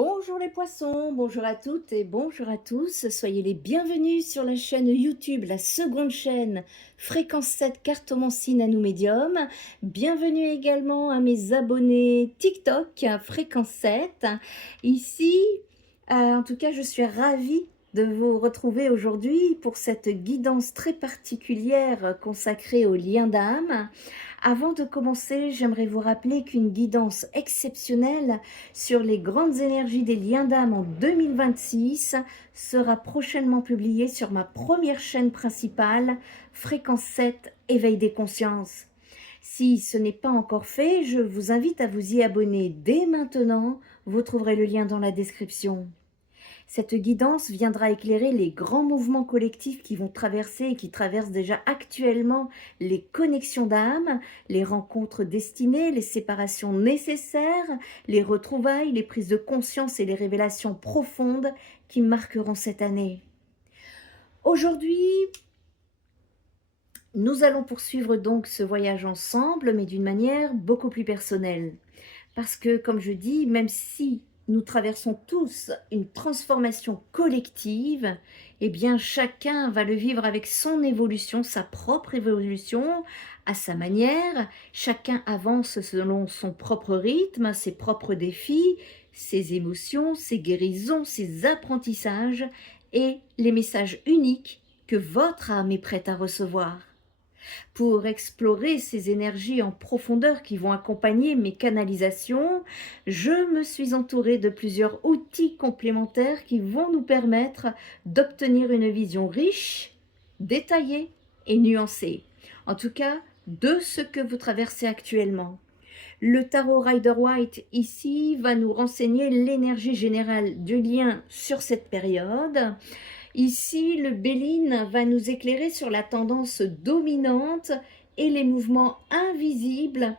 Bonjour les poissons, bonjour à toutes et bonjour à tous. Soyez les bienvenus sur la chaîne YouTube, la seconde chaîne Fréquence 7 Cartomancie Nano Médium. Bienvenue également à mes abonnés TikTok Fréquence 7. Ici, en tout cas, je suis ravie de vous retrouver aujourd'hui pour cette guidance très particulière consacrée aux liens d'âme. Avant de commencer, j'aimerais vous rappeler qu'une guidance exceptionnelle sur les grandes énergies des liens d'âme en 2026 sera prochainement publiée sur ma première chaîne principale, Fréquence 7, Éveil des consciences. Si ce n'est pas encore fait, je vous invite à vous y abonner dès maintenant. Vous trouverez le lien dans la description. Cette guidance viendra éclairer les grands mouvements collectifs qui vont traverser et qui traversent déjà actuellement les connexions d'âme, les rencontres destinées, les séparations nécessaires, les retrouvailles, les prises de conscience et les révélations profondes qui marqueront cette année. Aujourd'hui, nous allons poursuivre donc ce voyage ensemble, mais d'une manière beaucoup plus personnelle. Parce que, comme je dis, même si nous traversons tous une transformation collective, eh bien chacun va le vivre avec son évolution, sa propre évolution, à sa manière. Chacun avance selon son propre rythme, ses propres défis, ses émotions, ses guérisons, ses apprentissages et les messages uniques que votre âme est prête à recevoir. Pour explorer ces énergies en profondeur qui vont accompagner mes canalisations, je me suis entourée de plusieurs outils complémentaires qui vont nous permettre d'obtenir une vision riche, détaillée et nuancée. En tout cas, de ce que vous traversez actuellement. Le tarot Rider-Waite ici va nous renseigner l'énergie générale du lien sur cette période. Ici, le Béline va nous éclairer sur la tendance dominante et les mouvements invisibles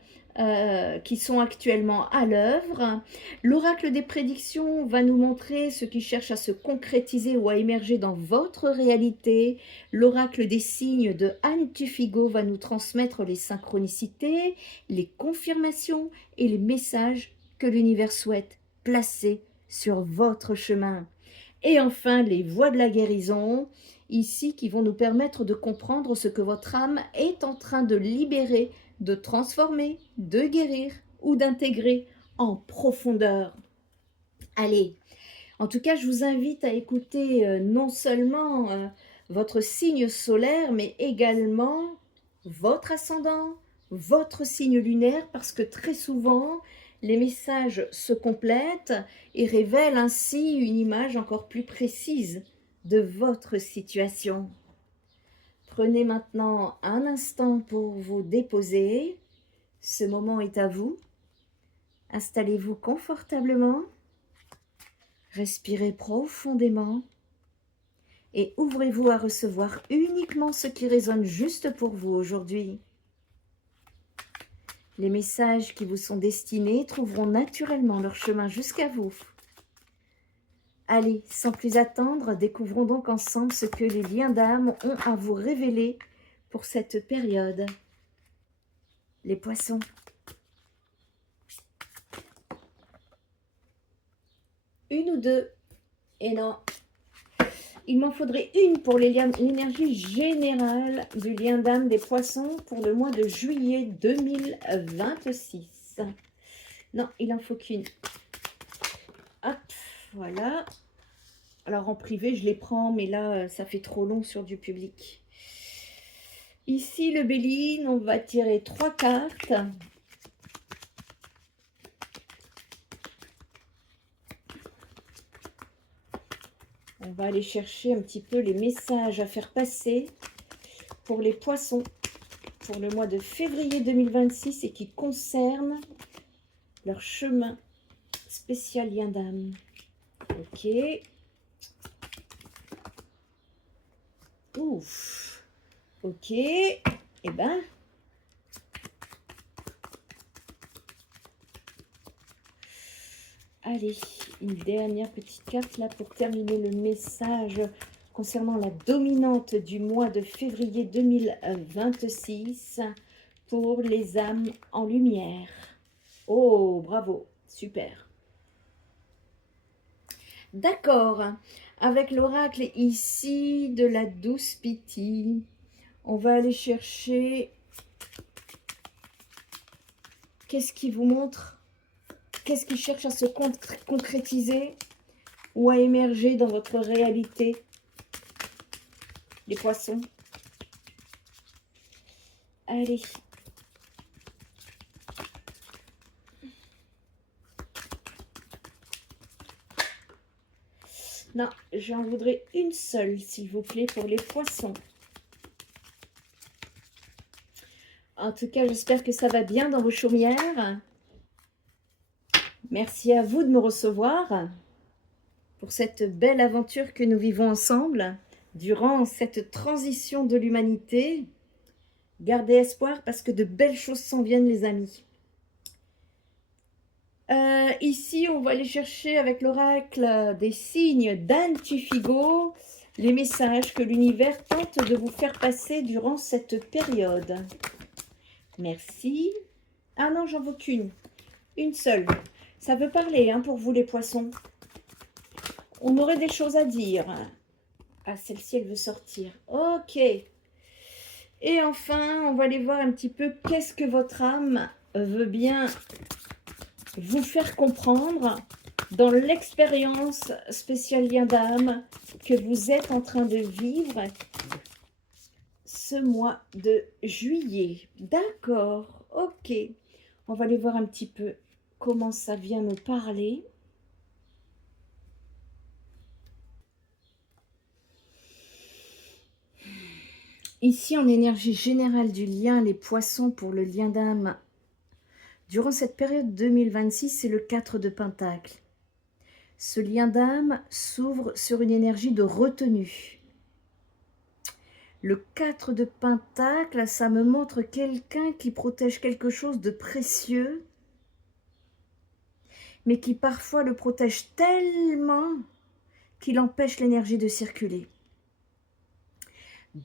qui sont actuellement à l'œuvre. L'oracle des prédictions va nous montrer ce qui cherche à se concrétiser ou à émerger dans votre réalité. L'oracle des signes de Anne Tufigo va nous transmettre les synchronicités, les confirmations et les messages que l'univers souhaite placer sur votre chemin. Et enfin, les voies de la guérison, ici, qui vont nous permettre de comprendre ce que votre âme est en train de libérer, de transformer, de guérir ou d'intégrer en profondeur. Allez, en tout cas, je vous invite à écouter non seulement votre signe solaire, mais également votre ascendant, votre signe lunaire, parce que très souvent, les messages se complètent et révèlent ainsi une image encore plus précise de votre situation. Prenez maintenant un instant pour vous déposer. Ce moment est à vous. Installez-vous confortablement. Respirez profondément et ouvrez-vous à recevoir uniquement ce qui résonne juste pour vous aujourd'hui. Les messages qui vous sont destinés trouveront naturellement leur chemin jusqu'à vous. Allez, sans plus attendre, découvrons donc ensemble ce que les liens d'âme ont à vous révéler pour cette période. Les poissons. Une ou deux. Et non, il m'en faudrait une pour l'énergie générale du lien d'âme des poissons pour le mois de juillet 2026. Non, il n'en faut qu'une. Hop, voilà. Alors en privé, je les prends, mais là, ça fait trop long sur du public. Ici, le Béline, on va tirer 3 cartes. On va aller chercher un petit peu les messages à faire passer pour les poissons pour le mois de février 2026 et qui concernent leur chemin spécial lien d'âme. Ok. Ouf. Ok. Eh ben. Allez, une dernière petite carte là pour terminer le message concernant la dominante du mois de février 2026 pour les âmes en lumière. Oh, bravo, super. D'accord. Avec l'oracle ici de la douce Piti, on va aller chercher. Qu'est-ce qui vous montre? Qu'est-ce qui cherche à se concrétiser ou à émerger dans votre réalité? Les poissons. Allez. Non, j'en voudrais une seule, s'il vous plaît, pour les poissons. En tout cas, j'espère que ça va bien dans vos chaumières. Merci à vous de me recevoir pour cette belle aventure que nous vivons ensemble durant cette transition de l'humanité. Gardez espoir parce que de belles choses s'en viennent, les amis. Ici, on va aller chercher avec l'oracle des signes d'Antifigo les messages que l'univers tente de vous faire passer durant cette période. Merci. Ah non, j'en veux qu'une. Une seule. Ça veut parler hein, pour vous les poissons. On aurait des choses à dire. Ah, celle-ci, elle veut sortir. Ok. Et enfin, on va aller voir un petit peu qu'est-ce que votre âme veut bien vous faire comprendre dans l'expérience spéciale lien d'âme que vous êtes en train de vivre ce mois de juillet. D'accord, ok. On va aller voir un petit peu comment ça vient me parler. Ici, en énergie générale du lien, les poissons pour le lien d'âme, durant cette période 2026, c'est le 4 de Pentacle. Ce lien d'âme s'ouvre sur une énergie de retenue. Le 4 de Pentacle, ça me montre quelqu'un qui protège quelque chose de précieux, mais qui parfois le protège tellement qu'il empêche l'énergie de circuler.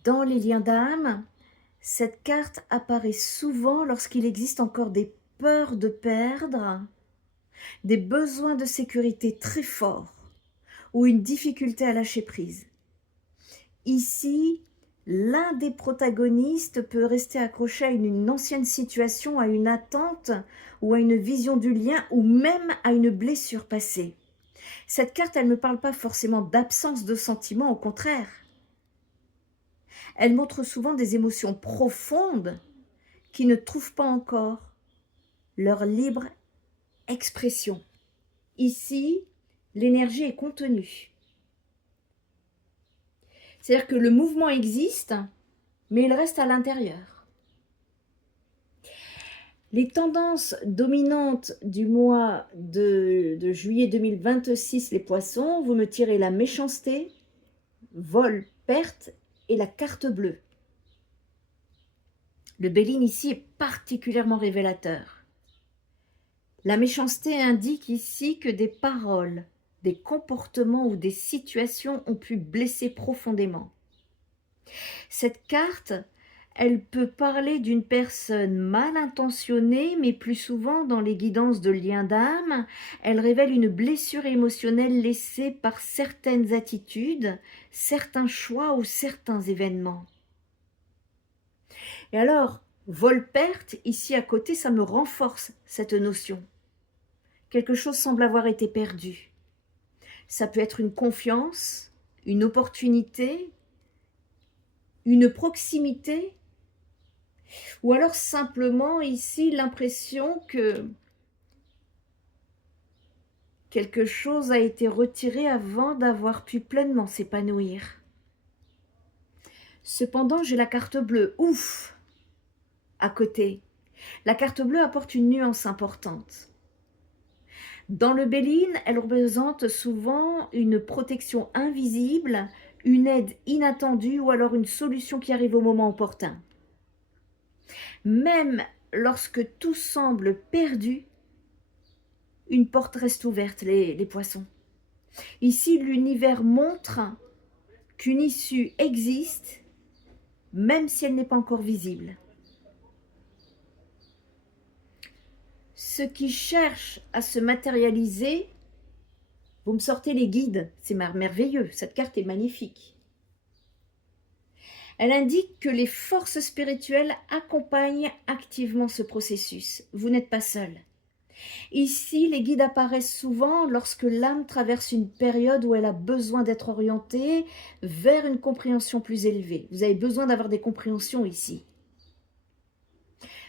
Dans les liens d'âme, cette carte apparaît souvent lorsqu'il existe encore des peurs de perdre, des besoins de sécurité très forts ou une difficulté à lâcher prise. Ici, l'un des protagonistes peut rester accroché à une ancienne situation, à une attente ou à une vision du lien ou même à une blessure passée. Cette carte, elle ne me parle pas forcément d'absence de sentiments, au contraire. Elle montre souvent des émotions profondes qui ne trouvent pas encore leur libre expression. Ici, l'énergie est contenue. C'est-à-dire que le mouvement existe, mais il reste à l'intérieur. Les tendances dominantes du mois de juillet 2026, les poissons, vous me tirez la méchanceté, vol, perte et la carte bleue. Le Béline ici est particulièrement révélateur. La méchanceté indique ici que des paroles, des comportements ou des situations ont pu blesser profondément. Cette carte, elle peut parler d'une personne mal intentionnée, mais plus souvent dans les guidances de liens d'âme, elle révèle une blessure émotionnelle laissée par certaines attitudes, certains choix ou certains événements. Et alors, vol-perte, ici à côté, ça me renforce cette notion. Quelque chose semble avoir été perdu. Ça peut être une confiance, une opportunité, une proximité, ou alors simplement ici l'impression que quelque chose a été retiré avant d'avoir pu pleinement s'épanouir. Cependant, j'ai la carte bleue, ouf, à côté. La carte bleue apporte une nuance importante. Dans le Béline, elle représente souvent une protection invisible, une aide inattendue ou alors une solution qui arrive au moment opportun. Même lorsque tout semble perdu, une porte reste ouverte, les poissons. Ici, l'univers montre qu'une issue existe, même si elle n'est pas encore visible. Ce qui cherche à se matérialiser Vous me sortez les guides, c'est merveilleux, cette carte est magnifique. Elle indique que les forces spirituelles accompagnent activement ce processus. Vous n'êtes pas seul. Ici, les guides apparaissent souvent lorsque l'âme traverse une période où elle a besoin d'être orientée vers une compréhension plus élevée. Vous avez besoin d'avoir des compréhensions ici.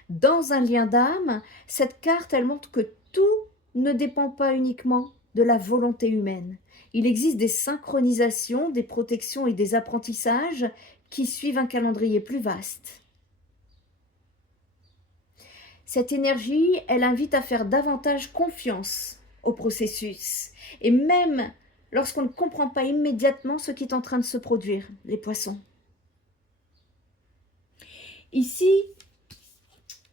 Dans un lien d'âme, cette carte, elle montre que tout ne dépend pas uniquement de la volonté humaine. Il existe des synchronisations, des protections et des apprentissages qui suivent un calendrier plus vaste. Cette énergie, elle invite à faire davantage confiance au processus. Et même lorsqu'on ne comprend pas immédiatement ce qui est en train de se produire, les poissons. Ici,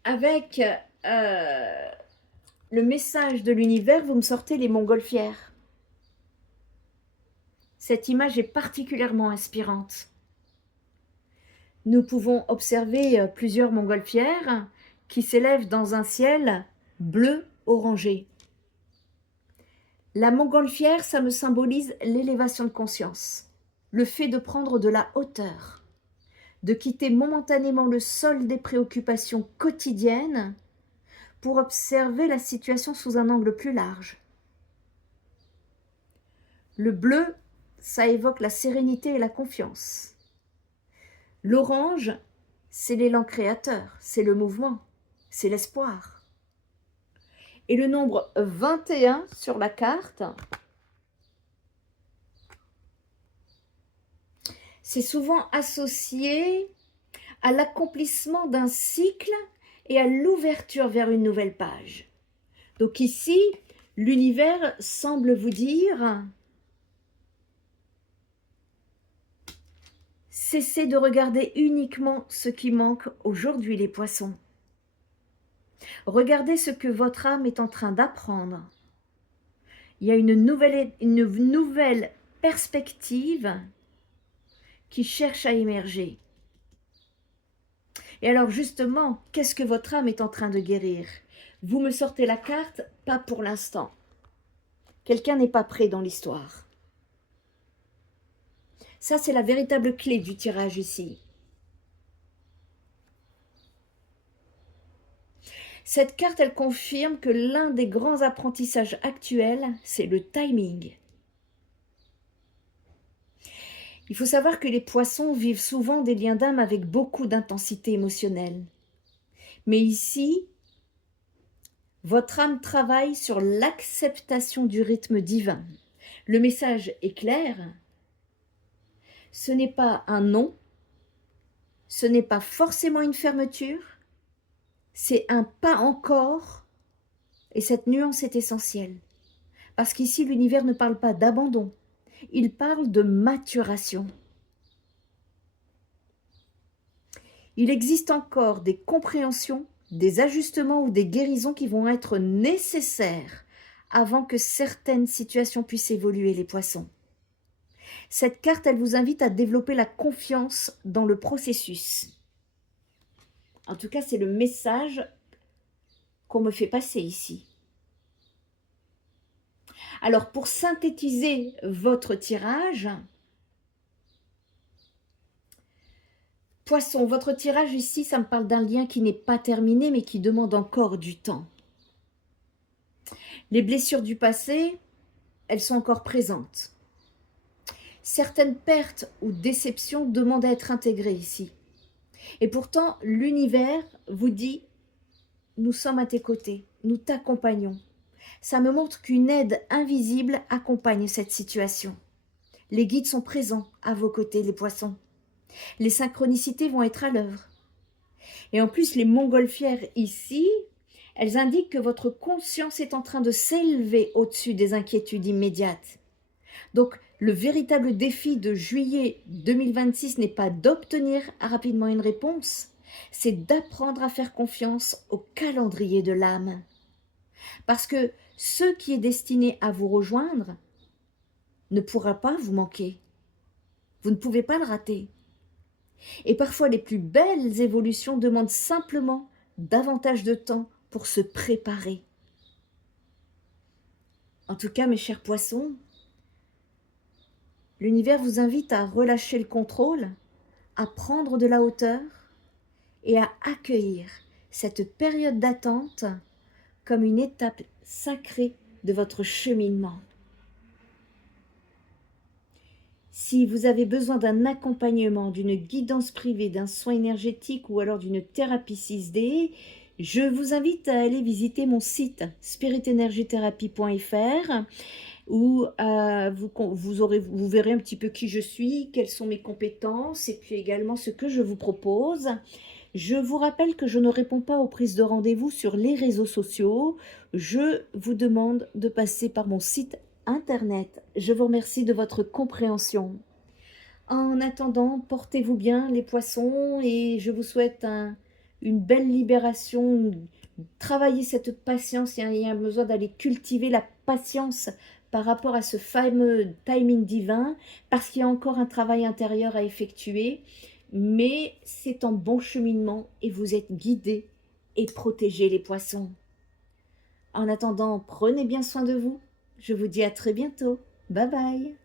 avec le message de l'univers, vous me sortez les montgolfières. Cette image est particulièrement inspirante. Nous pouvons observer plusieurs montgolfières qui s'élèvent dans un ciel bleu orangé. La montgolfière, ça me symbolise l'élévation de conscience, le fait de prendre de la hauteur, de quitter momentanément le sol des préoccupations quotidiennes pour observer la situation sous un angle plus large. Le bleu, ça évoque la sérénité et la confiance. L'orange, c'est l'élan créateur, c'est le mouvement, c'est l'espoir. Et le nombre 21 sur la carte, c'est souvent associé à l'accomplissement d'un cycle et à l'ouverture vers une nouvelle page. Donc ici, l'univers semble vous dire: cessez de regarder uniquement ce qui manque aujourd'hui, les poissons. Regardez ce que votre âme est en train d'apprendre. Il y a une nouvelle perspective qui cherche à émerger. Et alors justement, qu'est-ce que votre âme est en train de guérir? Vous me sortez la carte, pas pour l'instant. Quelqu'un n'est pas prêt dans l'histoire. Ça, c'est la véritable clé du tirage ici. Cette carte, elle confirme que l'un des grands apprentissages actuels, c'est le timing. Il faut savoir que les poissons vivent souvent des liens d'âme avec beaucoup d'intensité émotionnelle. Mais ici, votre âme travaille sur l'acceptation du rythme divin. Le message est clair. Ce n'est pas un non, ce n'est pas forcément une fermeture, c'est un pas encore, et cette nuance est essentielle. Parce qu'ici, l'univers ne parle pas d'abandon, il parle de maturation. Il existe encore des compréhensions, des ajustements ou des guérisons qui vont être nécessaires avant que certaines situations puissent évoluer, les poissons. Cette carte, elle vous invite à développer la confiance dans le processus. En tout cas, c'est le message qu'on me fait passer ici. Alors, pour synthétiser votre tirage, Poisson, votre tirage ici, ça me parle d'un lien qui n'est pas terminé, mais qui demande encore du temps. Les blessures du passé, elles sont encore présentes. Certaines pertes ou déceptions demandent à être intégrées ici. Et pourtant, l'univers vous dit: nous sommes à tes côtés, nous t'accompagnons. Ça me montre qu'une aide invisible accompagne cette situation. Les guides sont présents à vos côtés, les poissons. Les synchronicités vont être à l'œuvre. Et en plus, les montgolfières ici, elles indiquent que votre conscience est en train de s'élever au-dessus des inquiétudes immédiates. Donc, le véritable défi de juillet 2026 n'est pas d'obtenir rapidement une réponse, c'est d'apprendre à faire confiance au calendrier de l'âme. Parce que ce qui est destiné à vous rejoindre ne pourra pas vous manquer. Vous ne pouvez pas le rater. Et parfois, les plus belles évolutions demandent simplement davantage de temps pour se préparer. En tout cas, mes chers poissons, L'univers vous invite à relâcher le contrôle, à prendre de la hauteur et à accueillir cette période d'attente comme une étape sacrée de votre cheminement. Si vous avez besoin d'un accompagnement, d'une guidance privée, d'un soin énergétique ou alors d'une thérapie 6D, je vous invite à aller visiter mon site spiritenergiethérapie.fr où vous verrez un petit peu qui je suis, quelles sont mes compétences et puis également ce que je vous propose. Je vous rappelle que je ne réponds pas aux prises de rendez-vous sur les réseaux sociaux. Je vous demande de passer par mon site internet. Je vous remercie de votre compréhension. En attendant, portez-vous bien les poissons et je vous souhaite une belle libération. Travaillez cette patience, il y a besoin d'aller cultiver la patience par rapport à ce fameux timing divin parce qu'il y a encore un travail intérieur à effectuer, mais c'est en bon cheminement et vous êtes guidés et protégés les poissons. En attendant, prenez bien soin de vous. Je vous dis à très bientôt. Bye bye.